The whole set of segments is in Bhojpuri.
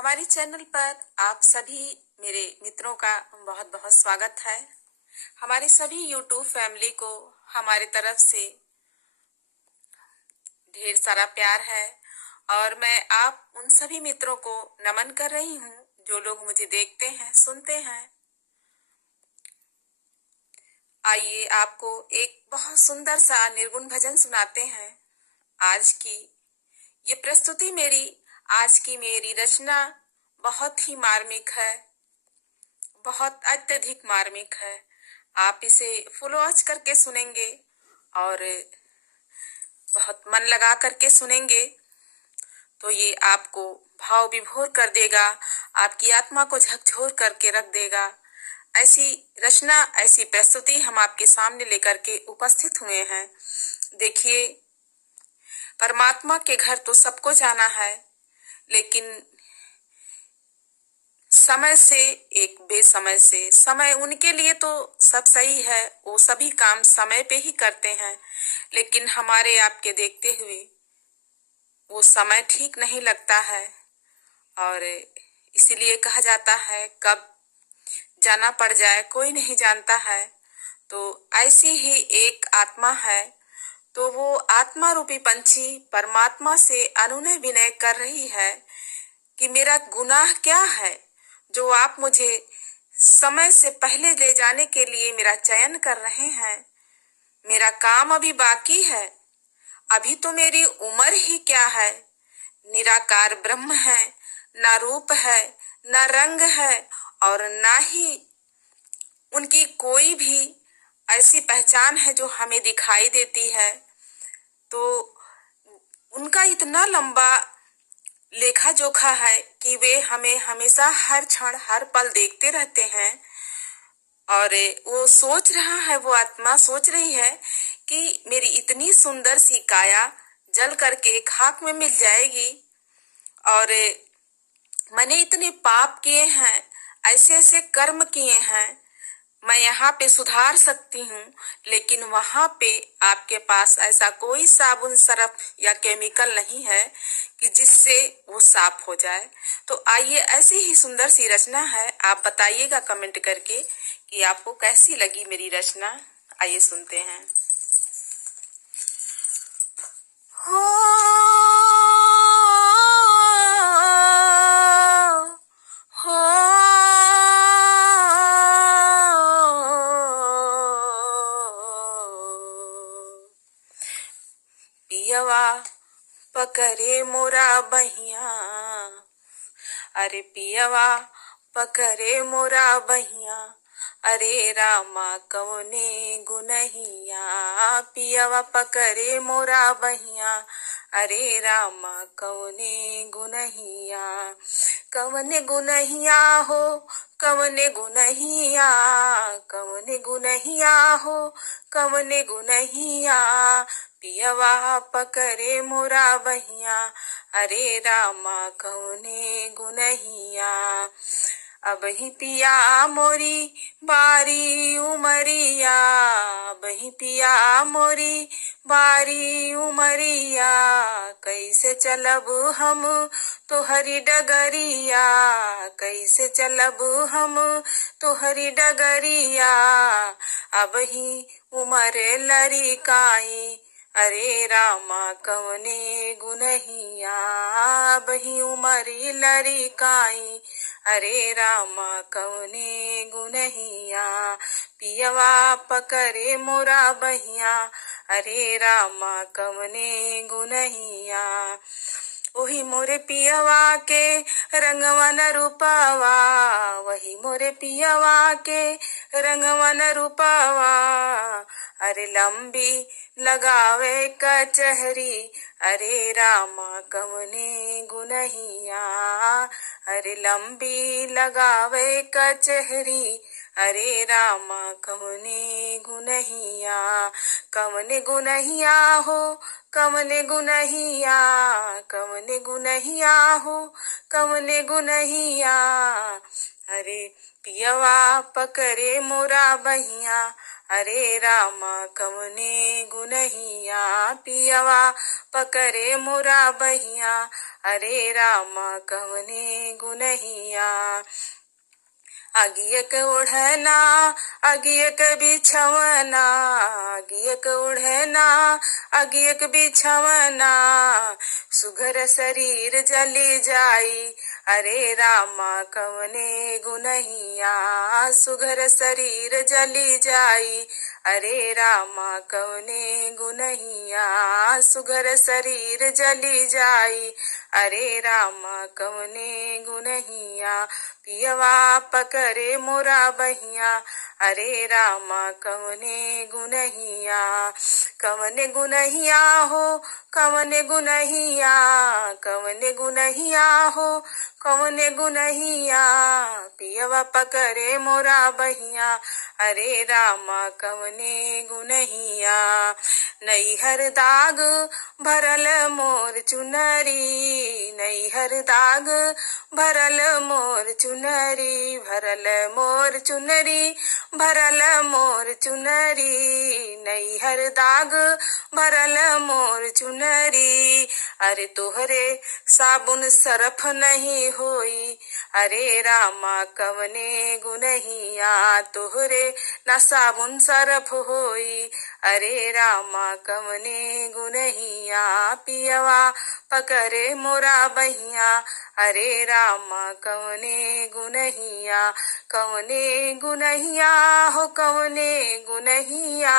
हमारी चैनल पर आप सभी मेरे मित्रों का बहुत बहुत स्वागत है। हमारी सभी यूट्यूब फैमिली को हमारी तरफ से ढेर सारा प्यार है और मैं आप उन सभी मित्रों को नमन कर रही हूँ जो लोग मुझे देखते हैं, सुनते हैं। आइए आपको एक बहुत सुंदर सा निर्गुण भजन सुनाते हैं। आज की ये प्रस्तुति आज की मेरी रचना बहुत ही मार्मिक है, बहुत अत्यधिक मार्मिक है। आप इसे फुल वॉच करके सुनेंगे और बहुत मन लगा करके सुनेंगे तो ये आपको भाव विभोर कर देगा, आपकी आत्मा को झकझोर करके रख देगा। ऐसी रचना, ऐसी प्रस्तुति हम आपके सामने लेकर के उपस्थित हुए हैं। देखिए, परमात्मा के घर तो सबको जाना है, लेकिन समय से, एक बेसमय से, समय उनके लिए तो सब सही है, वो सभी काम समय पे ही करते हैं, लेकिन हमारे आपके देखते हुए वो समय ठीक नहीं लगता है और इसीलिए कहा जाता है कब जाना पड़ जाए कोई नहीं जानता है। तो ऐसी ही एक आत्मा है, तो वो आत्मा रूपी पंछी परमात्मा से अनुनय विनय कर रही है कि मेरा गुनाह क्या है जो आप मुझे समय से पहले ले जाने के लिए मेरा चयन कर रहे हैं। मेरा काम अभी बाकी है, अभी तो मेरी उम्र ही क्या है। निराकार ब्रह्म है, ना रूप है, ना रंग है और ना ही उनकी कोई भी ऐसी पहचान है जो हमें दिखाई देती है। तो उनका इतना लंबा लेखा जोखा है कि वे हमें हमेशा हर क्षण हर पल देखते रहते हैं और वो सोच रहा है, वो आत्मा सोच रही है कि मेरी इतनी सुंदर सी काया जल करके खाक में मिल जाएगी और मैंने इतने पाप किए हैं, ऐसे ऐसे कर्म किए हैं, मैं यहाँ पे सुधार सकती हूँ, लेकिन वहां पे आपके पास ऐसा कोई साबुन, सरफ या केमिकल नहीं है कि जिससे वो साफ हो जाए। तो आइए, ऐसी ही सुंदर सी रचना है, आप बताइएगा कमेंट करके कि आपको कैसी लगी मेरी रचना। आइए सुनते हैं। हो हो पियवा पकड़े मोरा बहिया, अरे पियवा पकड़े मोरा बहिया, अरे रामा कवने गुनहिया। पियवा पकड़े मोरा बहिया, अरे रामा कवने गुनहिया। कवने गुनहिया हो, कवने गुनहिया, कवने गुनहिया हो, कवने गुनहिया। पियवा पकड़े मोरा बहिया, अरे रामा कवने गुनहिया। अब ही पिया मोरी बारी उमरिया, अब ही पिया मोरी बारी उमरिया। कैसे चलब हम तोहरी डगरिया, कैसे चलब हम तोहरी डगरिया। अब ही उमर लरिकाई, अरे रामा कवने गुनहिया। अब ही उमरी लरिकाई, अरे रामा कवने गुनहिया। पियवा पकड़े मोरा बहिया, अरे रामा कवने गुनहिया। वही मोरे पियवा के रंगवन रूपवा, वही मोरे पियवा के रंगवन रूपवा। अरे लंबी लगावे कचहरी, अरे रामा कवने गुनहिया। अरे लंबी लगावे कचहरी, अरे रामा कवने गुनहिया। कवने गुनहिया हो, कवने गुनहिया, कवने गुनहिया हो, कवने गुनहिया। अरे पियवा पकड़े मोरा बहिया, हरे रामा कवने गुनहिया पियवा पकरे मोरा बहिया, हरे रामा कवने गुनहिया। अगियक ओढ़ना अगियक बिछवना, अगियक ओढ़ना अगियक बिछवना, सुघर शरीर जली जाई, हरे रामा कवने गुनहिया, सुघर शरीर जली जाई, हरे रामा कवने गुनहिया, सुघर शरीर जली जाई, हरे रामा कवने गुनहिया पियवा पकरे मोरा बहिया, हरे रामा कवने गुनहिया। कवने गुनहिया हो कवने गुनहिया, कवने गुनहिया हो कवने गुनहिया, पियवा पकरे मोरा बहिया, हरे रामा कवने गुनहिया। नैहर दाग भरल मोर चुनरी, नैहर दाग भरल मोर चुनरी, भरल मोर चुनरी, भरल मोर चुनरी, नैहर दाग भरल मोर चुनरी। अरे तोहरे साबुन सरफ नहीं होई, अरे रामा कवने गुनहिया, तोहरे ना साबुन सरफ होई, अरे रामा कवने गुनहिया, पियवा पकरे मोरा बहिया, हरे रामा कवने गुनहिया। कवने गुनहिया हो कवने गुनहिया,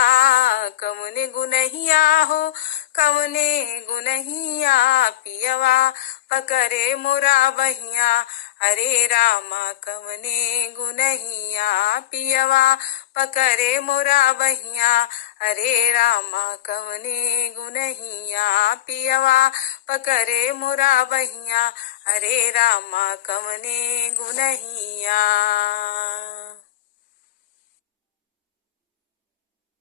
कवने गुनहिया हो कवने गुनहिया, पियवा पकरे मोरा बहिया, हरे रामा कवने गुनहिया, पियवा पकरे मोरा बहिया, हरे रामा कवने गुनहिया, पियवा पकरे मोरा बहिया, हरे रामा कवने गुनहिया।